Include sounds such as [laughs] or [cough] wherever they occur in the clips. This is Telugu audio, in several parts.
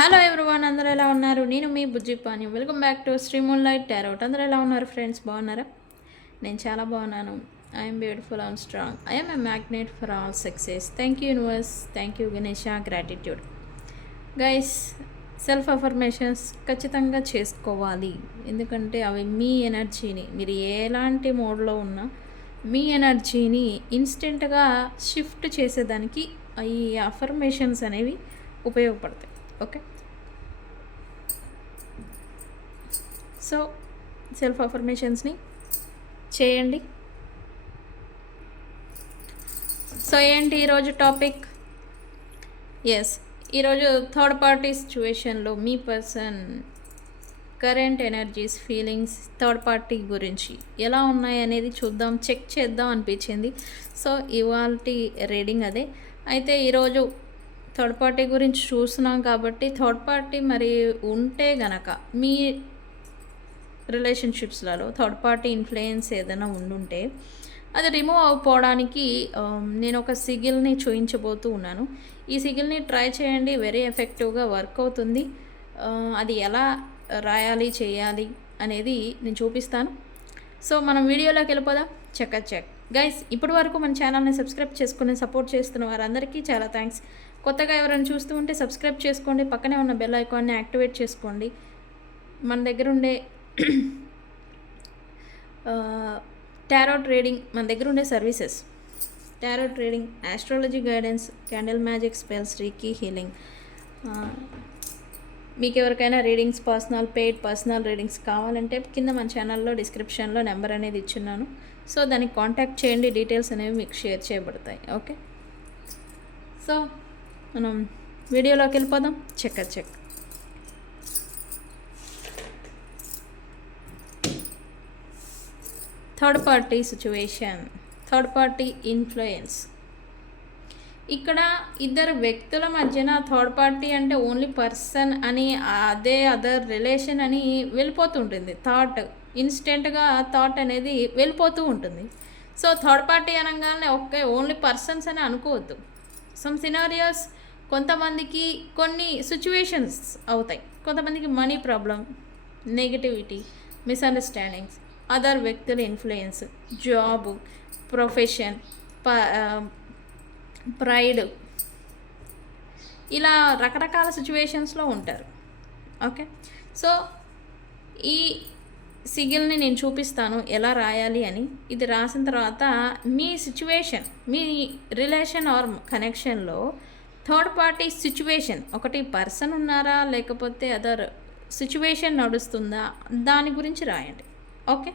హలో ఎవ్రీవన్ అందరూ ఎలా ఉన్నారు? నేను మీ Bujjipani welcome back to Srimoon light tarot అందరూ ఎలా ఉన్నారు ఫ్రెండ్స్ బాగున్నారా? నేను చాలా బాగున్నాను. I'm beautiful and strong I'm a magnet for all success thank you universe thank you Ganesha gratitude guys self affirmations ఖచ్చితంగా చేసుకోవాలి. ఎందుకంటే అవి మీ ఎనర్జీని మీరు ఎలాంటి మోడ్లో ఉన్నా మీ ఎనర్జీని ఇన్స్టెంట్గా షిఫ్ట్ చేసేదానికి ఈ అఫర్మేషన్స్ అనేవి ఉపయోగపడతాయి. ఓకే సో సెల్ఫ్ అఫర్మేషన్స్ని చేయండి. సో ఏంటి ఈరోజు టాపిక్? ఎస్ ఈరోజు థర్డ్ పార్టీ సిచ్యువేషన్లో మీ person current energies feelings third party గురించి ఎలా ఉన్నాయి అనేది చూద్దాం చెక్ చేద్దాం అనిపించింది. సో ఇవాళ రీడింగ్ అదే. అయితే ఈరోజు థర్డ్ పార్టీ గురించి చూస్తున్నాం కాబట్టి థర్డ్ పార్టీ మరి ఉంటే గనక మీ రిలేషన్షిప్స్లలో థర్డ్ పార్టీ ఇన్ఫ్లుయెన్స్ ఏదైనా ఉండుంటే అది రిమూవ్ అయిపోవడానికి నేను ఒక సిగిల్ని చూయించబోతూ ఉన్నాను. ఈ సిగిల్ని ట్రై చేయండి వెరీ ఎఫెక్టివ్గా వర్క్ అవుతుంది. అది ఎలా రాయాలి చేయాలి అనేది నేను చూపిస్తాను. సో మనం వీడియోలోకి వెళ్ళిపోదాం. Check check. గైస్ ఇప్పటి వరకు మన ఛానల్ని సబ్స్క్రైబ్ చేసుకుని సపోర్ట్ చేస్తున్న వారందరికీ చాలా థ్యాంక్స్. కొత్తగా ఎవరైనా చూస్తూ ఉంటే సబ్స్క్రైబ్ చేసుకోండి పక్కనే ఉన్న బెల్ ఐకాన్ని యాక్టివేట్ చేసుకోండి. మన దగ్గర ఉండే టారో ట్రేడింగ్ మన దగ్గర ఉండే services tarot trading astrology guidance candle magic spells reiki healing మీకు ఎవరికైనా readings personal paid personal readings కావాలంటే కింద మన ఛానల్లో డిస్క్రిప్షన్లో నెంబర్ అనేది ఇచ్చున్నాను. సో దానికి కాంటాక్ట్ చేయండి డీటెయిల్స్ అనేవి మీకు షేర్ చేయబడతాయి. ఓకే సో మనం వీడియోలోకి వెళ్ళిపోదాం. చెక్క check third party situation third party influence ఇక్కడ ఇద్దరు వ్యక్తుల మధ్యన థర్డ్ పార్టీ అంటే ఓన్లీ పర్సన్ అని అదే అదర్ రిలేషన్ అని వెళ్ళిపోతుంటుంది. థాట్ ఇన్స్టెంట్గా థాట్ అనేది వెళ్ళిపోతూ ఉంటుంది. సో థర్డ్ పార్టీ అనగానే ఒకే ఓన్లీ పర్సన్స్ అని అనుకోవద్దు. సమ్ సినారియోస్ కొంతమందికి కొన్ని సిచ్యువేషన్స్ అవుతాయి. కొంతమందికి money problem negativity misunderstandings other వ్యక్తుల ఇన్ఫ్లుయెన్స్ జాబ్ ప్రొఫెషన్ ప ప్రైడ్ ఇలా రకరకాల సిచ్యువేషన్స్లో ఉంటారు. ఓకే సో ఈ సిగిల్ని నేను చూపిస్తాను ఎలా రాయాలి అని. ఇది రాసిన తర్వాత మీ సిచ్యువేషన్ మీ రిలేషన్ ఆర్ కనెక్షన్లో థర్డ్ పార్టీ సిచ్యువేషన్ ఒకటి పర్సన్ ఉన్నారా లేకపోతే అదర్ సిచ్యువేషన్ నడుస్తుందా దాని గురించి రాయండి. ఓకే.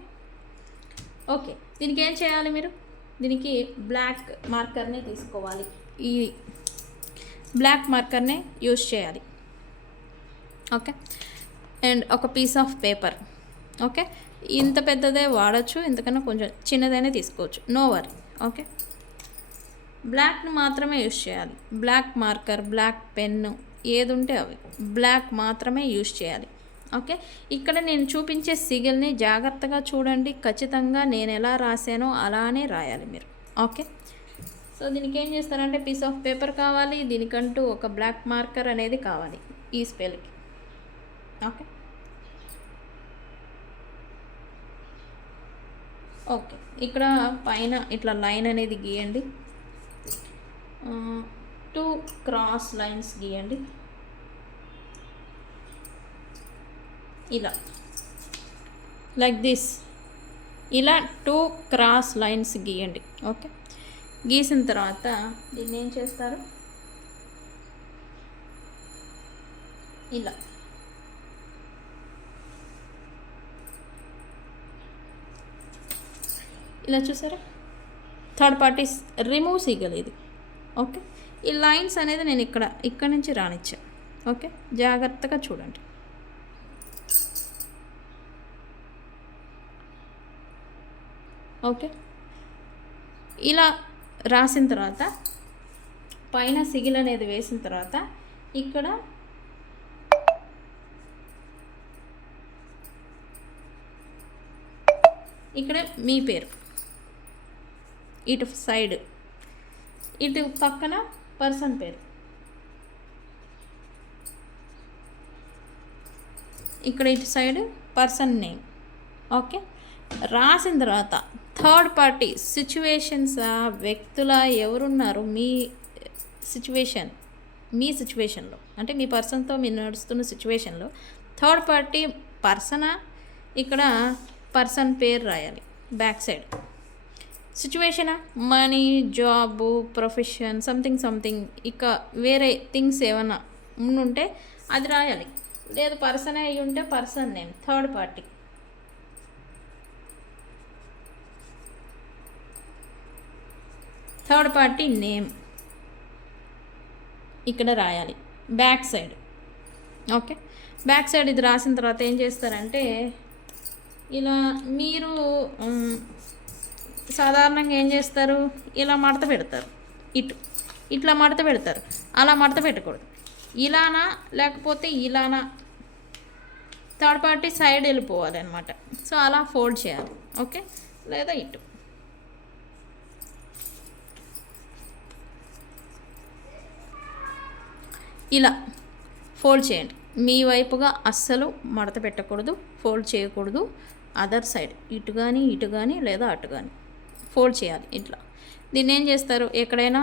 ఓకే. దీనికి ఏం చేయాలి మీరు? దీనికి బ్లాక్ మార్కర్ని తీసుకోవాలి. ఈ బ్లాక్ మార్కర్నే యూజ్ చేయాలి. ఓకే. అండ్ ఒక పీస్ ఆఫ్ పేపర్ ఓకే. ఇంత పెద్దదే వాడచ్చు ఇంతకన్నా కొంచెం చిన్నదైనా తీసుకోవచ్చు. No worry okay. బ్లాక్ని మాత్రమే యూజ్ చేయాలి. బ్లాక్ మార్కర్ బ్లాక్ పెన్ను ఏది ఉంటే అవి. బ్లాక్ మాత్రమే యూజ్ చేయాలి. ఓకే? ఇక్కడ నేను చూపించే సిగిల్ని జాగ్రత్తగా చూడండి. ఖచ్చితంగా నేను ఎలా రాశానో అలానే రాయాలి మీరు. ఓకే? సో దీనికి ఏం చేస్తారంటే పీస్ ఆఫ్ పేపర్ కావాలి. దీనికంటూ ఒక బ్లాక్ మార్కర్ అనేది కావాలి ఈ స్పెల్కి ఓకే? ఓకే. ఇక్కడ పైన ఇట్లా లైన్ అనేది గీయండి. టూ క్రాస్ లైన్స్ గీయండి. ఇలా. లైక్ దిస్ ఇలా టూ క్రాస్ లైన్స్ గీయండి. ఓకే గీసిన తర్వాత దీన్ని ఏం చేస్తారు? ఇలా. ఇలా చూసారా? థర్డ్ పార్టీస్ రిమూవ్ చేయగలి ఇది. ఓకే ఈ లైన్స్ అనేది నేను ఇక్కడ ఇక్కడ నుంచి రానిచ్చా. ఓకే జాగ్రత్తగా చూడండి. ఓకే. ఇలా రాసిన తర్వాత పైన సిగిల్ అనేది వేసిన తర్వాత ఇక్కడ ఇక్కడ మీ పేరు ఇటు సైడ్ ఇటు పక్కన పర్సన్ పేరు. ఇక్కడ ఇటు సైడ్ పర్సన్ నేమ్. ఓకే. రాసిన తర్వాత థర్డ్ పార్టీ సిచ్యువేషన్స్ వ్యక్తుల ఎవరున్నారు? మీ సిచ్యువేషన్ మీ సిచ్యువేషన్లో అంటే మీ పర్సన్తో మీరు నడుస్తున్న సిచ్యువేషన్లో థర్డ్ పార్టీ పర్సనా? ఇక్కడ పర్సన్ పేరు రాయాలి back side. సిచ్యువేషనా? Money job profession something something. ఇక వేరే థింగ్స్ ఏమైనా ఉంటే అది రాయాలి. లేదు పర్సన్ అయి ఉంటే person name third party. Third party name. ఇక్కడ రాయాలి. Back side. Okay. Back side ఇది రాసిన తర్వాత ఏం చేస్తారంటే ఇలా మీరు సాధారణంగా ఏం చేస్తారు? ఇలా మడత పెడతారు. ఇటు. ఇట్లా మడత పెడతారు. అలా మడత పెట్టకూడదు. ఇలానా లేకపోతే ఇలానా? థర్డ్ పార్టీ సైడ్ వెళ్ళిపోవాలి అనమాట సో అలా ఫోల్డ్ చేయాలి. ఓకే? లేదా ఇటు. ఇలా ఫోల్డ్ చేయండి. మీ వైపుగా అస్సలు మడత పెట్టకూడదు ఫోల్డ్ చేయకూడదు. అదర్ సైడ్ ఇటు కానీ ఇటు కానీ లేదా అటు కానీ ఫోల్డ్ చేయాలి ఇట్లా. దీన్ని ఏం చేస్తారు? ఎక్కడైనా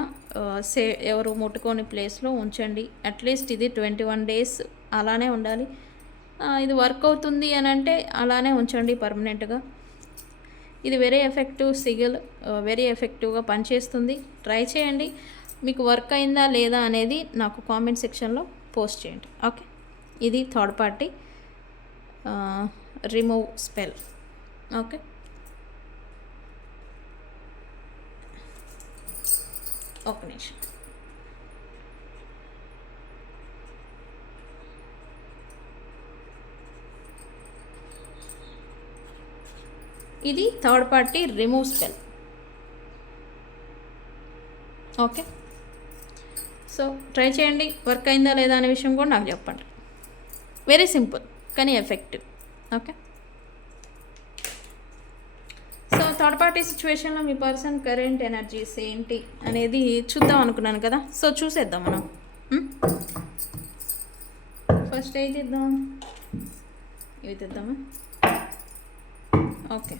సే ఎవరు ముట్టుకోని ప్లేస్లో ఉంచండి. అట్లీస్ట్ ఇది ట్వంటీ వన్ డేస్ అలానే ఉండాలి. ఇది వర్క్ అవుతుంది అని అంటే అలానే ఉంచండి పర్మనెంట్గా ఇది వెరీ ఎఫెక్టివ్ సిగిల్ వెరీ ఎఫెక్టివ్గా పనిచేస్తుంది. ట్రై చేయండి. మీకు వర్క్ అయిందా లేదా అనేది నాకు కామెంట్ సెక్షన్లో పోస్ట్ చేయండి. ఓకే ఇది third party remove spell okay ఒక నిమిషం. ఇది third party remove spell okay so try చేయండి. వర్క్ అయిందా లేదా అనే విషయం కూడా నాకు చెప్పండి. వెరీ సింపుల్ కానీ effective okay so third party సిచ్యువేషన్లో మీ పర్సన్ కరెంట్ ఎనర్జీస్ ఏంటి అనేది చూద్దాం అనుకున్నాను కదా. సో చూసేద్దాం మనం. Hmm? ఫస్ట్ అయితే ఇద్దాం ఇవి తెద్దామా? Okay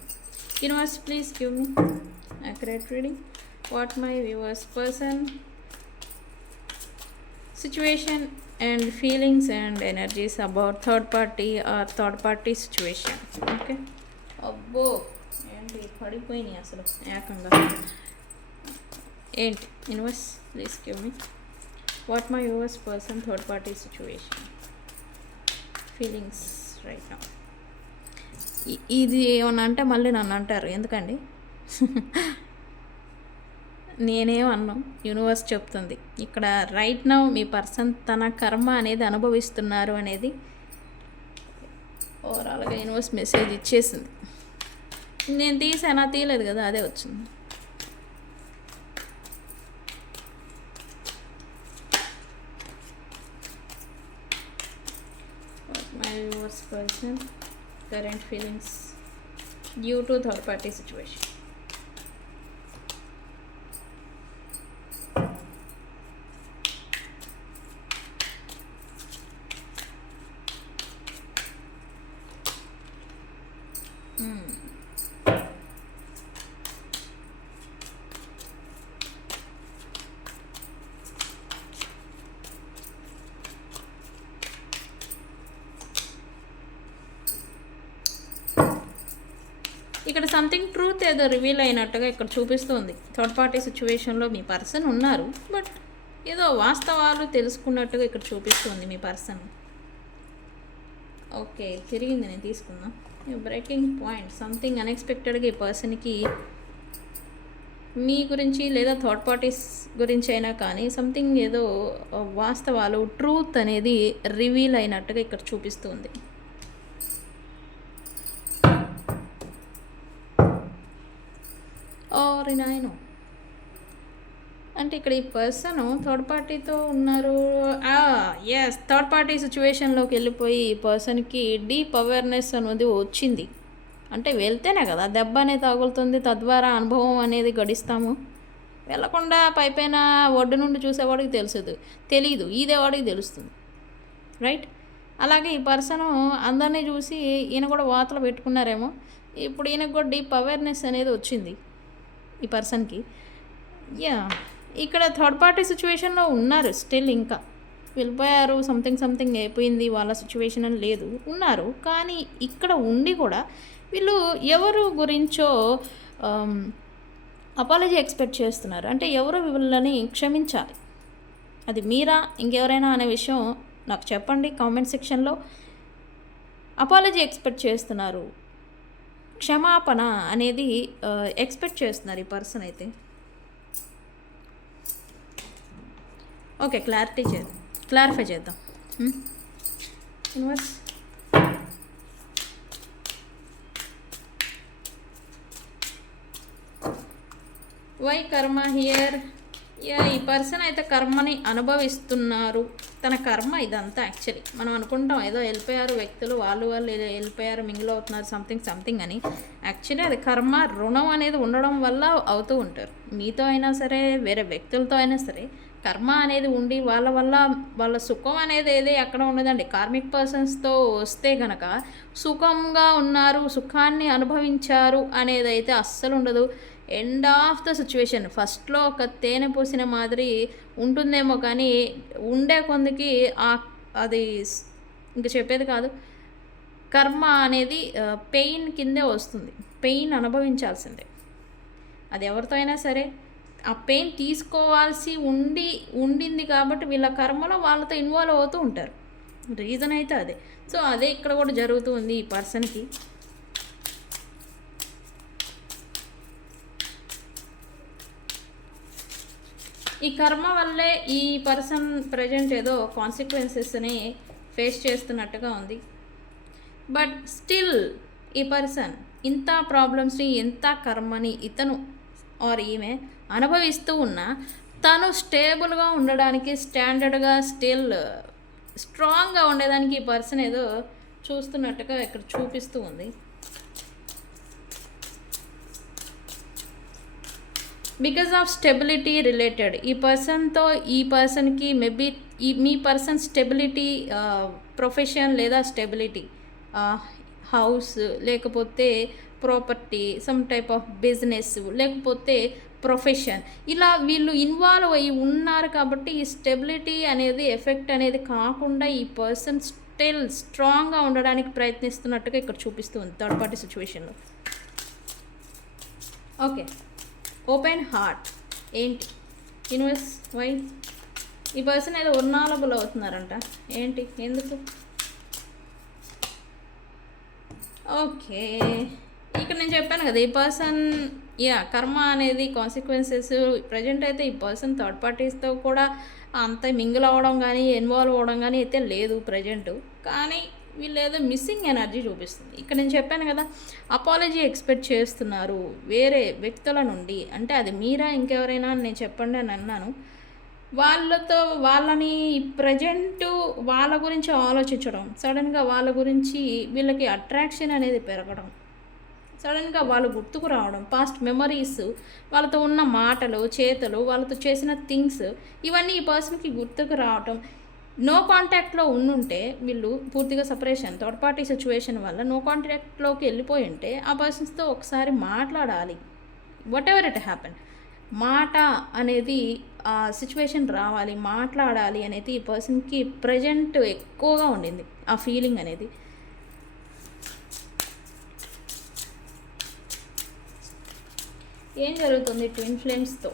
universe please give me accurate reading what my viewers person situation and feelings and energies about third party or third party situation. Okay? అబ్బో! ఏంటి? పడిపోయినాయి అసలు. ఏకంగా. ఏంటి? Universe please give me what my viewers person third party situation feelings right now ఇది ఏమన్నా అంటే మళ్ళీ నన్ను అంటారు. ఎందుకండి? [laughs] నేనేం యూనివర్స్ చెప్తుంది. ఇక్కడ రైట్ నౌ మీ పర్సన్ తన కర్మ అనేది అనుభవిస్తున్నారు అనేది ఓవరాల్గా యూనివర్స్ మెసేజ్ ఇచ్చేసింది. నేను తీసానా? తీయలేదు కదా అదే వచ్చింది. My universe person current feelings due to third party situation situation ఇక్కడ సంథింగ్ ట్రూత్ ఏదో రివీల్ అయినట్టుగా ఇక్కడ చూపిస్తుంది. థర్డ్ పార్టీ సిచ్యువేషన్లో మీ పర్సన్ ఉన్నారు బట్ ఏదో వాస్తవాలు తెలుసుకున్నట్టుగా ఇక్కడ చూపిస్తుంది మీ పర్సన్ ఓకే తిరిగింది నేను తీసుకుందాం? బ్రేకింగ్ పాయింట్ సంథింగ్ అన్ఎక్స్పెక్టెడ్గా ఈ పర్సన్కి మీ గురించి లేదా థర్డ్ పార్టీస్ గురించి అయినా కానీ సంథింగ్ ఏదో వాస్తవాలు ట్రూత్ అనేది రివీల్ అయినట్టుగా ఇక్కడ చూపిస్తుంది. ఓరి నాయను అంటే ఇక్కడ ఈ పర్సన్ థర్డ్ పార్టీతో ఉన్నారు. ఎస్ థర్డ్ పార్టీ సిచ్యువేషన్లోకి వెళ్ళిపోయి ఈ పర్సన్కి డీప్ అవేర్నెస్ అనేది వచ్చింది. అంటే వెళ్తేనే కదా దెబ్బ అనేది తగులుతుంది తద్వారా అనుభవం అనేది గడిస్తాము. వెళ్ళకుండా పైపైన ఒడ్డు నుండి చూసేవాడికి తెలుసుదు ఇదే వాడికి తెలుస్తుంది. రైట్ అలాగే ఈ పర్సన్ అందరినీ చూసి ఈయన కూడా వాతలు పెట్టుకున్నారేమో. ఇప్పుడు ఈయనకు కూడా డీప్ అవేర్నెస్ అనేది వచ్చింది. ఈ పర్సన్కి. యా ఇక్కడ థర్డ్ పార్టీ సిచ్యువేషన్లో ఉన్నారు స్టిల్ ఇంకా. వెళ్ళిపోయారు సంథింగ్ సంథింగ్ అయిపోయింది వాళ్ళ సిచ్యువేషన్ అని లేదు. ఉన్నారు కానీ ఇక్కడ ఉండి కూడా వీళ్ళు ఎవరు గురించో అపాలజీ ఎక్స్పెక్ట్ చేస్తున్నారు. అంటే ఎవరు వీళ్ళని క్షమించాలి? అది మీరా? ఇంకెవరైనా అనే విషయం నాకు చెప్పండి కామెంట్ సెక్షన్లో అపాలజీ ఎక్స్పెక్ట్ చేస్తున్నారు. క్షమాపణ అనేది ఎక్స్పెక్ట్ చేస్తున్నారు ఈ పర్సన్ అయితే. ఓకే క్లారిటీ చేద్దాం. క్లారిఫై చేద్దాం. యూనివర్స్ వై కర్మ హియర్ ఈ పర్సన్ అయితే కర్మని అనుభవిస్తున్నారు. తన కర్మ ఇదంతా యాక్చువల్లీ. మనం అనుకుంటాం ఏదో వెళ్ళిపోయారు వ్యక్తులు వాళ్ళు వాళ్ళు వెళ్ళిపోయారు మింగిల్ అవుతున్నారు సంథింగ్ సంథింగ్ అని. యాక్చువల్లీ అది కర్మ రుణం అనేది ఉండడం వల్ల అవుతూ ఉంటారు. మీతో అయినా సరే వేరే వ్యక్తులతో అయినా సరే కర్మ అనేది ఉండి వాళ్ళ వల్ల వాళ్ళ సుఖం అనేది ఏది ఎక్కడ ఉండదండి. కార్మిక్ పర్సన్స్తో వస్తే గనక సుఖంగా ఉన్నారు సుఖాన్ని అనుభవించారు అనేది అయితే అస్సలు ఉండదు. ఎండ్ ఆఫ్ ద సిచ్యువేషన్ ఫస్ట్లో ఒక తేనె పోసిన మాదిరి ఉంటుందేమో కానీ ఉండే కొందికి ఆ అది ఇంక చెప్పేది కాదు. కర్మ అనేది పెయిన్ కిందే వస్తుంది. పెయిన్ అనుభవించాల్సిందే. అది ఎవరితో అయినా సరే ఆ పెయిన్ తీసుకోవాల్సి ఉండి ఉండింది కాబట్టి వీళ్ళ కర్మలో వాళ్ళతో ఇన్వాల్వ్ అవుతూ ఉంటారు. రీజన్ అయితే అదే. సో అదే ఇక్కడ కూడా జరుగుతూ ఉంది ఈ పర్సన్కి ఈ కర్మ వల్లే ఈ పర్సన్ ప్రజెంట్ ఏదో కాన్సిక్వెన్సెస్ని ఫేస్ చేస్తున్నట్టుగా ఉంది. బట్ స్టిల్ ఈ పర్సన్ ఇంత ప్రాబ్లమ్స్ని ఎంత కర్మని ఇతను ఆర్ ఈమె అనుభవిస్తూ ఉన్నా తను స్టేబుల్గా ఉండడానికి స్టాండర్డ్గా స్టిల్ స్ట్రాంగ్గా ఉండేదానికి ఈ పర్సన్ ఏదో చూస్తున్నట్టుగా ఇక్కడ చూపిస్తూ ఉంది. బికాజ్ ఆఫ్ స్టెబిలిటీ రిలేటెడ్ ఈ పర్సన్తో ఈ పర్సన్కి మేబీ ఈ మీ పర్సన్ స్టెబిలిటీ ప్రొఫెషన్ లేదా స్టెబిలిటీ హౌస్ లేకపోతే property some type of business లేకపోతే ప్రొఫెషన్ ఇలా వీళ్ళు ఇన్వాల్వ్ అయ్యి ఉన్నారు కాబట్టి ఈ స్టెబిలిటీ అనేది ఎఫెక్ట్ అనేది కాకుండా ఈ పర్సన్ స్టిల్ స్ట్రాంగ్గా ఉండడానికి ప్రయత్నిస్తున్నట్టుగా ఇక్కడ చూపిస్తుంది థర్డ్ పార్టీ సిచ్యువేషన్లో ఓకే ఓపెన్ హార్ట్. ఏంటి? Universe why? ఈ పర్సన్ ఏదో ఉన్నాలబుల్ అవుతున్నారంట. ఏంటి? ఎందుకు? ఓకే. ఇక్కడ నేను చెప్పాను కదా ఈ పర్సన్ యా కర్మ అనేది కాన్సిక్వెన్సెస్ ప్రజెంట్ అయితే ఈ పర్సన్ థర్డ్ పార్టీస్తో కూడా అంత మింగిల్ అవ్వడం కానీ ఇన్వాల్వ్ అవ్వడం కానీ అయితే లేదు ప్రజెంట్ కానీ వీళ్ళు ఏదో మిస్సింగ్ ఎనర్జీ చూపిస్తుంది. ఇక్కడ నేను చెప్పాను కదా అపాలజీ ఎక్స్పెక్ట్ చేస్తున్నారు వేరే వ్యక్తుల నుండి. అంటే అది మీరా ఇంకెవరైనా నేను చెప్పండి అని అన్నాను. వాళ్ళతో వాళ్ళని ప్రజెంట్ వాళ్ళ గురించి ఆలోచించడం సడన్గా వాళ్ళ గురించి వీళ్ళకి అట్రాక్షన్ అనేది పెరగడం సడన్గా వాళ్ళు గుర్తుకు రావడం పాస్ట్ మెమరీస్ వాళ్ళతో ఉన్న మాటలు చేతలు వాళ్ళతో చేసిన థింగ్స్ ఇవన్నీ ఈ పర్సన్కి గుర్తుకు రావటం నో కాంటాక్ట్లో ఉండుంటే వీళ్ళు పూర్తిగా సపరేషన్ థర్డ్ పార్టీ సిచ్యువేషన్ వల్ల నో కాంటాక్ట్లోకి వెళ్ళిపోయి ఉంటే ఆ పర్సన్స్తో ఒకసారి మాట్లాడాలి. వాట్ ఎవర్ ఇట్ హ్యాపెన్ మాట అనేది ఆ సిచ్యువేషన్ రావాలి మాట్లాడాలి అనేది ఈ పర్సన్కి ప్రజెంట్ ఎక్కువగా ఉండింది ఆ ఫీలింగ్ అనేది. ఏం జరుగుతుంది? ట్విన్ ఫ్లేమ్స్తో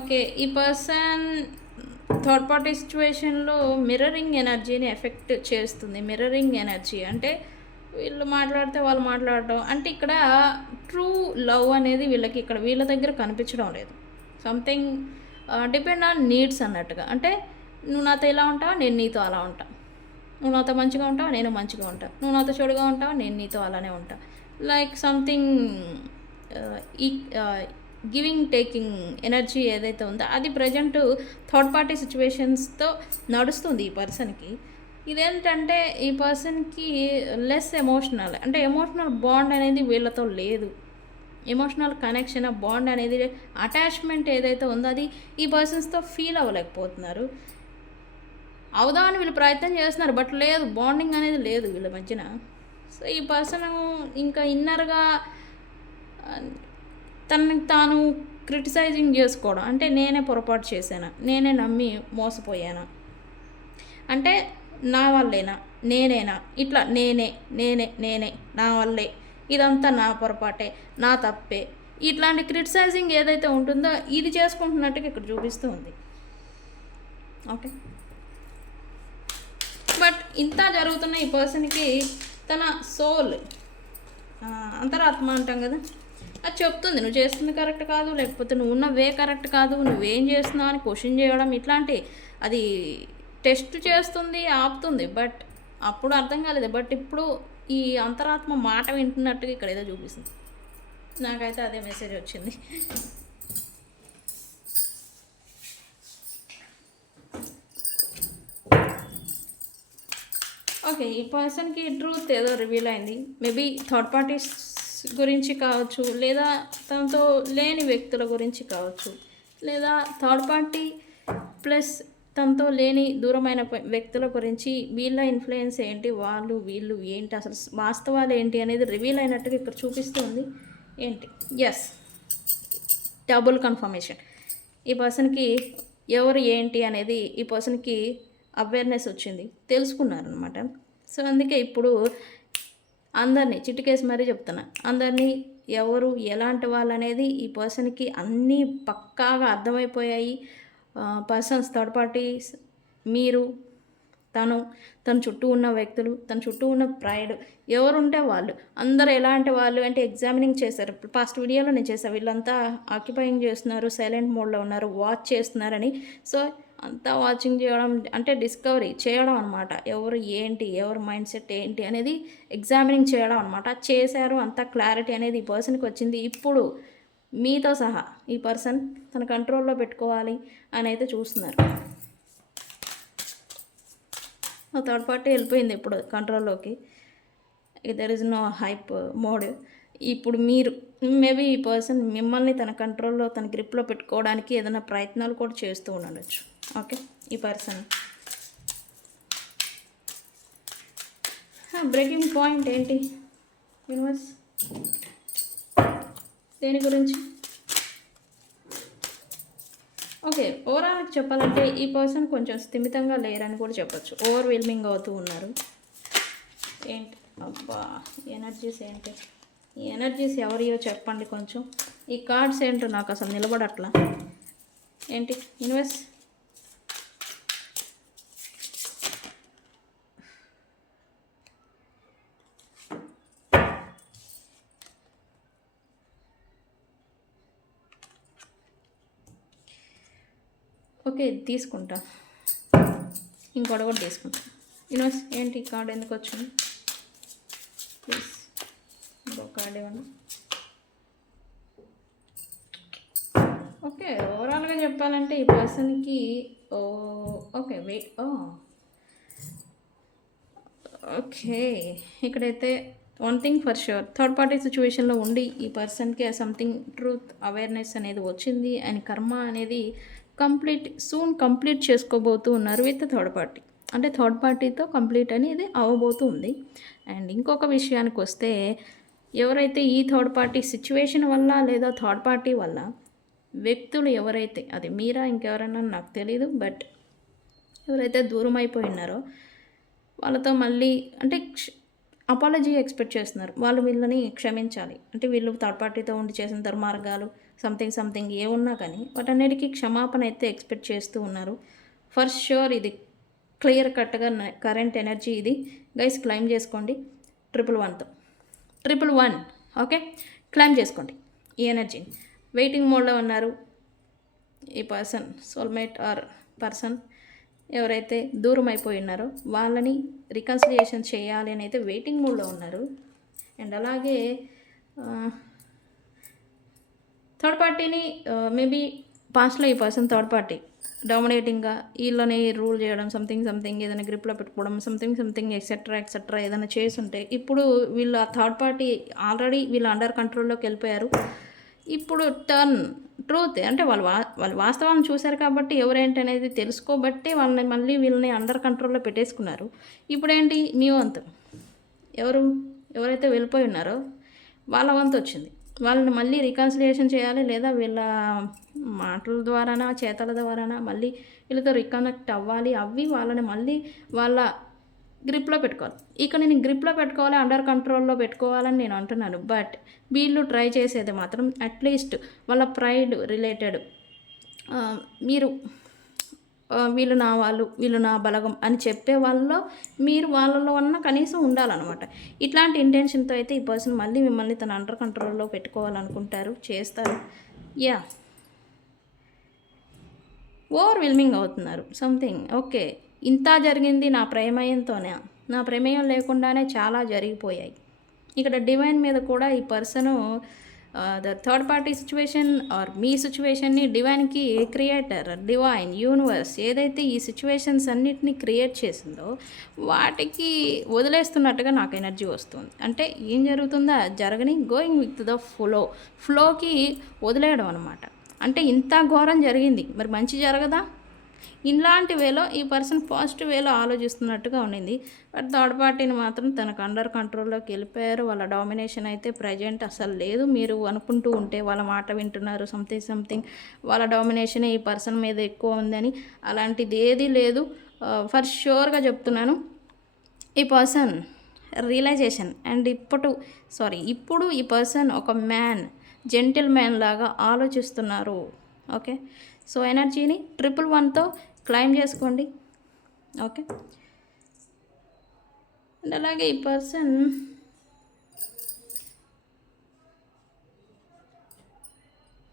ఓకే ఈ పర్సన్ థర్డ్ పార్టీ సిచ్యువేషన్లో మిర్రరింగ్ ఎనర్జీని ఎఫెక్ట్ చేస్తుంది. మిర్రరింగ్ ఎనర్జీ అంటే వీళ్ళు మాట్లాడితే వాళ్ళు మాట్లాడటం అంటే ఇక్కడ ట్రూ లవ్ అనేది వీళ్ళకి ఇక్కడ వీళ్ళ దగ్గర కనిపించడం లేదు. సంథింగ్ డిపెండ్ ఆన్ నీడ్స్ అన్నట్టుగా. అంటే నువ్వు నాతో ఎలా ఉంటావు? నేను నీతో అలా ఉంటా. నువ్వు నాతో మంచిగా ఉంటావు? నేను మంచిగా ఉంటా. నువ్వు నాతో చెడుగా ఉంటావు? నేను నీతో అలానే ఉంటా. లైక్ సంథింగ్ ఈ గివింగ్ టేకింగ్ ఎనర్జీ ఏదైతే ఉందో అది ప్రజెంట్ థర్డ్ పార్టీ సిచ్యువేషన్స్తో నడుస్తుంది ఈ పర్సన్కి ఇదేంటంటే ఈ పర్సన్కి లెస్ ఎమోషనల్ అంటే ఎమోషనల్ బాండ్ అనేది వీళ్ళతో లేదు. ఎమోషనల్ కనెక్షన్ బాండ్ అనేది అటాచ్మెంట్ ఏదైతే ఉందో అది ఈ పర్సన్స్తో ఫీల్ అవ్వలేకపోతున్నారు. అవుదామని వీళ్ళు ప్రయత్నం చేస్తున్నారు బట్ లేదు బాండింగ్ అనేది లేదు వీళ్ళ మధ్యన. సో ఈ పర్సన్ ఇంకా ఇన్నర్గా తనని తాను క్రిటిసైజింగ్ చేసుకోవడం. అంటే నేనే పొరపాటు చేశాను? నేనే నమ్మి మోసపోయాను? అంటే నా వల్లేనా? నేనేనా? ఇట్లా నేనే నేనే నేనే నా వల్లే. ఇదంతా నా పొరపాటే నా తప్పే. ఇట్లాంటి క్రిటిసైజింగ్ ఏదైతే ఉంటుందో ఇది చేసుకుంటున్నట్టుగా ఇక్కడ చూపిస్తూ ఉంది. ఓకే. బట్ ఇంత జరుగుతున్న ఈ పర్సన్కి తన సోల్ అంతరాత్మ అంటాం కదా? అది చెప్తుంది నువ్వు చేస్తుంది కరెక్ట్ కాదు లేకపోతే నువ్వు ఉన్న వే కరెక్ట్ కాదు నువ్వేం చేస్తున్నావు అని క్వశ్చన్ చేయడం ఇట్లాంటి అది టెస్ట్ చేస్తుంది ఆపుతుంది. బట్ అప్పుడు అర్థం కాలేదు. బట్ ఇప్పుడు ఈ అంతరాత్మ మాట వింటున్నట్టుగా ఇక్కడ ఏదో చూపిస్తుంది. నాకైతే అదే మెసేజ్ వచ్చింది. ఓకే ఈ పర్సన్కి ట్రూత్ ఏదో రివీల్ అయింది. మేబీ థర్డ్ పార్టీస్ గురించి కావచ్చు లేదా తనతో లేని వ్యక్తుల గురించి కావచ్చు లేదా థర్డ్ పార్టీ ప్లస్ తనతో లేని దూరమైన వ్యక్తుల గురించి వీళ్ళ ఇన్ఫ్లుయెన్స్ ఏంటి వాళ్ళు వీళ్ళు ఏంటి అసలు వాస్తవాలు ఏంటి అనేది రివీల్ అయినట్టుగా ఇక్కడ చూపిస్తుంది ఏంటి? ఎస్ డబుల్ కన్ఫర్మేషన్ ఈ పర్సన్కి ఎవరు ఏంటి అనేది ఈ పర్సన్కి అవేర్నెస్ వచ్చింది. తెలుసుకున్నారనమాట సో అందుకే ఇప్పుడు అందరినీ చిటికేసి మరీ చెప్తున్నా. అందరినీ ఎవరు ఎలాంటి వాళ్ళు అనేది ఈ పర్సన్కి అన్నీ పక్కాగా అర్థమైపోయాయి. పర్సన్స్ థర్డ్ పార్టీస్ మీరు తను తన చుట్టూ ఉన్న వ్యక్తులు తన చుట్టూ ఉన్న ప్రైడ్ ఎవరుంటే వాళ్ళు. అందరూ ఎలాంటి వాళ్ళు అంటే ఎగ్జామినింగ్ చేశారు. పాస్ట్ వీడియోలో నేను చేశాను వీళ్ళంతా ఆక్యుపైయింగ్ చేస్తున్నారు సైలెంట్ మోడ్లో ఉన్నారు వాచ్ చేస్తున్నారని. సో అంతా వాచింగ్ చేయడం అంటే డిస్కవరీ చేయడం అనమాట ఎవరు ఏంటి ఎవరు మైండ్ సెట్ ఏంటి అనేది ఎగ్జామినింగ్ చేయడం అనమాట చేశారు అంత క్లారిటీ అనేది ఈ పర్సన్కి వచ్చింది. ఇప్పుడు మీతో సహా ఈ పర్సన్ తన కంట్రోల్లో పెట్టుకోవాలి అని అయితే చూస్తున్నారు. థర్డ్ పార్టీ వెళ్ళిపోయింది ఇప్పుడు కంట్రోల్లోకి there is no hype mode ఇప్పుడు మీరు మేబీ ఈ పర్సన్ మిమ్మల్ని తన కంట్రోల్లో తన గ్రిప్లో పెట్టుకోవడానికి ఏదైనా ప్రయత్నాలు కూడా చేస్తూ ఉండొచ్చు. ఓకే ఈ పర్సన్. బ్రేకింగ్ పాయింట్ ఏంటి? యూనివర్స్? దేని గురించి? ఓకే ఓవరాల్ చెప్పాలంటే ఈ పర్సన్ కొంచెం స్థిమితంగా లేరని కూడా చెప్పొచ్చు. ఓవర్ వెల్మింగ్ అవుతూ ఉన్నారు. ఏంటి? అబ్బా ఎనర్జీస్ ఏంటి? ఈ ఎనర్జీస్ ఎవరియో చెప్పండి కొంచెం. ఈ కార్డ్స్ ఏంటో నాకు అసలు నిలబడట్లా. ఏంటి? ఇన్వెస్ట్ ఓకే ఇది తీసుకుంటా. ఇంకోటి కూడా తీసుకుంటా. యూనివర్స్ ఏంటి ఈ ఎందుకు వచ్చింది? ప్లీజ్. ఇంకో కార్డు ఇవ్వండి. ఓకే ఓవరాల్గా చెప్పాలంటే ఈ పర్సన్కి oh okay wait oh. Okay ఇక్కడైతే one thing for sure third party సిచ్యువేషన్లో ఉండి ఈ పర్సన్కి సంథింగ్ ట్రూత్ అవేర్నెస్ అనేది వచ్చింది అండ్ కర్మ అనేది కంప్లీట్ సూన్ కంప్లీట్ చేసుకోబోతూ ఉన్నారు విత్ థర్డ్ పార్టీ. అంటే థర్డ్ పార్టీతో కంప్లీట్ అనేది అవ్వబోతూ ఉంది అండ్ ఇంకొక విషయానికి వస్తే ఎవరైతే ఈ థర్డ్ పార్టీ సిచ్యువేషన్ వల్ల లేదా థర్డ్ పార్టీ వల్ల వ్యక్తులు ఎవరైతే అది మీరా ఇంకెవరైనా నాకు తెలీదు బట్ ఎవరైతే దూరం అయిపోయి ఉన్నారో వాళ్ళతో మళ్ళీ అంటే అపాలజీ ఎక్స్పెక్ట్ చేస్తున్నారు. వాళ్ళు వీళ్ళని క్షమించాలి. అంటే వీళ్ళు థర్డ్ పార్టీతో ఉండి చేసిన దుర్మార్గాలు సంథింగ్ సంథింగ్ ఏ ఉన్నా కానీ వాటన్నిటికీ క్షమాపణ అయితే ఎక్స్పెక్ట్ చేస్తూ ఉన్నారు. ఫర్ ష్యూర్ ఇది క్లియర్ కట్గా కరెంట్ ఎనర్జీ ఇది. గైస్ క్లైమ్ చేసుకోండి. ట్రిపుల్ వన్తో ట్రిపుల్ వన్ ఓకే క్లైమ్ చేసుకోండి. ఈ ఎనర్జీని వెయిటింగ్ మోడ్లో ఉన్నారు. ఈ పర్సన్ సోల్మేట్ ఆర్ పర్సన్ ఎవరైతే దూరం అయిపోయి ఉన్నారో వాళ్ళని రికన్సిలియేషన్ చేయాలి అని అయితే వెయిటింగ్ మూడ్లో ఉన్నారు. అండ్ అలాగే థర్డ్ పార్టీని మేబీ పాస్ట్లో ఈ పర్సన్ థర్డ్ పార్టీ. డామినేటింగ్గా వీళ్ళని రూల్ చేయడం సంథింగ్ సంథింగ్ ఏదైనా గ్రిప్లో పెట్టుకోవడం సంథింగ్ సంథింగ్ ఎక్సెట్రా ఎక్సెట్రా ఏదైనా చేస్తుంటే ఇప్పుడు వీళ్ళు ఆ థర్డ్ పార్టీ ఆల్రెడీ వీళ్ళు అండర్ కంట్రోల్లోకి వెళ్ళిపోయారు. ఇప్పుడు టర్న్ ట్రూత్ అంటే వాళ్ళు వా వాళ్ళు వాస్తవాన్ని చూశారు కాబట్టి ఎవరేంటి అనేది తెలుసుకోబట్టి వాళ్ళని మళ్ళీ వీళ్ళని అండర్ కంట్రోల్లో పెట్టేసుకున్నారు. ఇప్పుడేంటి? మీ వంతు. ఎవరు? ఎవరైతే వెళ్ళిపోయి ఉన్నారో వాళ్ళ వంతు వచ్చింది. వాళ్ళని మళ్ళీ రికన్సిలియేషన్ చేయాలి లేదా వీళ్ళ మాటల ద్వారానా చేతల ద్వారానా మళ్ళీ వీళ్ళతో రికనెక్ట్ అవ్వాలి. అవి వాళ్ళని మళ్ళీ వాళ్ళ గ్రిప్లో పెట్టుకోవాలి. ఇక నేను గ్రిప్లో పెట్టుకోవాలి అండర్ కంట్రోల్లో పెట్టుకోవాలని నేను అంటున్నాను. బట్ వీళ్ళు ట్రై చేసేది మాత్రం అట్లీస్ట్ వాళ్ళ ప్రైడ్ రిలేటెడ్ మీరు వీళ్ళు నా వాళ్ళు వీళ్ళు నా బలగం అని చెప్పే వాళ్ళలో మీరు వాళ్ళలో ఉన్న కనీసం ఉండాలన్నమాట. ఇట్లాంటి ఇంటెన్షన్తో అయితే ఈ పర్సన్ మళ్ళీ మిమ్మల్ని తన అండర్ కంట్రోల్లో పెట్టుకోవాలనుకుంటారు చేస్తారు. యా ఓవర్వెల్మింగ్ అవుతున్నారు. సంథింగ్ ఓకే ఇంత జరిగింది నా ప్రమేయంతోనే. నా ప్రమేయం లేకుండానే చాలా జరిగిపోయాయి. ఇక్కడ డివైన్ మీద కూడా ఈ person the third party situation or మీ సిచ్యువేషన్ని డివైన్కి క్రియేటర్ డివైన్ యూనివర్స్ ఏదైతే ఈ సిచ్యువేషన్స్ అన్నిటిని క్రియేట్ చేసిందో వాటికి వదిలేస్తున్నట్టుగా నాకు ఎనర్జీ వస్తుంది. అంటే ఏం జరుగుతుందా? జరగని గోయింగ్ విత్ ద ఫ్లో ఫ్లోకి వదిలేయడం అనమాట అంటే ఇంత ఘోరం జరిగింది. మరి మంచి జరగదా? ఇలాంటి వేలో ఈ పర్సన్ పాజిటివ్ వేలో ఆలోచిస్తున్నట్టుగా ఉండింది బట్ థర్డ్ పార్టీని మాత్రం తనకు అండర్ కంట్రోల్లోకి వెళ్ళిపోయారు. వాళ్ళ డామినేషన్ అయితే ప్రజెంట్ అసలు లేదు. మీరు అనుకుంటూ ఉంటే వాళ్ళ మాట వింటున్నారు. Something something. వాళ్ళ డామినేషన్ ఈ పర్సన్ మీద ఎక్కువ ఉందని అలాంటిది ఏదీ లేదు. ఫర్ షూర్గా చెప్తున్నాను. ఈ పర్సన్ రియలైజేషన్ అండ్ ఇప్పుడు సారీ ఇప్పుడు ఈ పర్సన్ ఒక మ్యాన్ జెంటిల్ మ్యాన్ లాగా ఆలోచిస్తున్నారు. ఓకే? సో ఎనర్జీని ట్రిపుల్ వన్తో క్లైమ్ చేసుకోండి. ఓకే. అండ్ అలాగే ఈ పర్సన్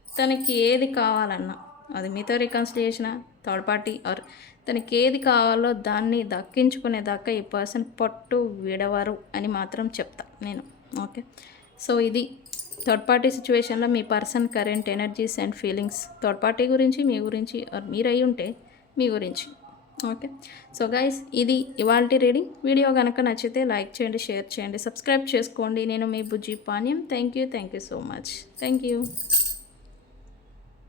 తనకి ఏది కావాలన్నా అది మీతో రికన్సిలియేషన్ థర్డ్ పార్టీ ఆర్ తనకి ఏది కావాలో దాన్ని దక్కించుకునేదాకా ఈ పర్సన్ పట్టు విడవరు అని మాత్రం చెప్తా నేను. ఓకే. సో ఇది థర్డ్ పార్టీ సిచ్యువేషన్లో మీ person current energies and feelings third party గురించి మీ గురించి ఆర్ మీరు ఉంటే మీ గురించి. ఓకే? సో గైస్ ఇది ఇవాల్టి రీడింగ్. వీడియో కనుక నచ్చితే లైక్ చేయండి షేర్ చేయండి సబ్స్క్రైబ్ చేసుకోండి. నేను మీ బుజ్జి పానీయం thank you thank you so much. Thank you.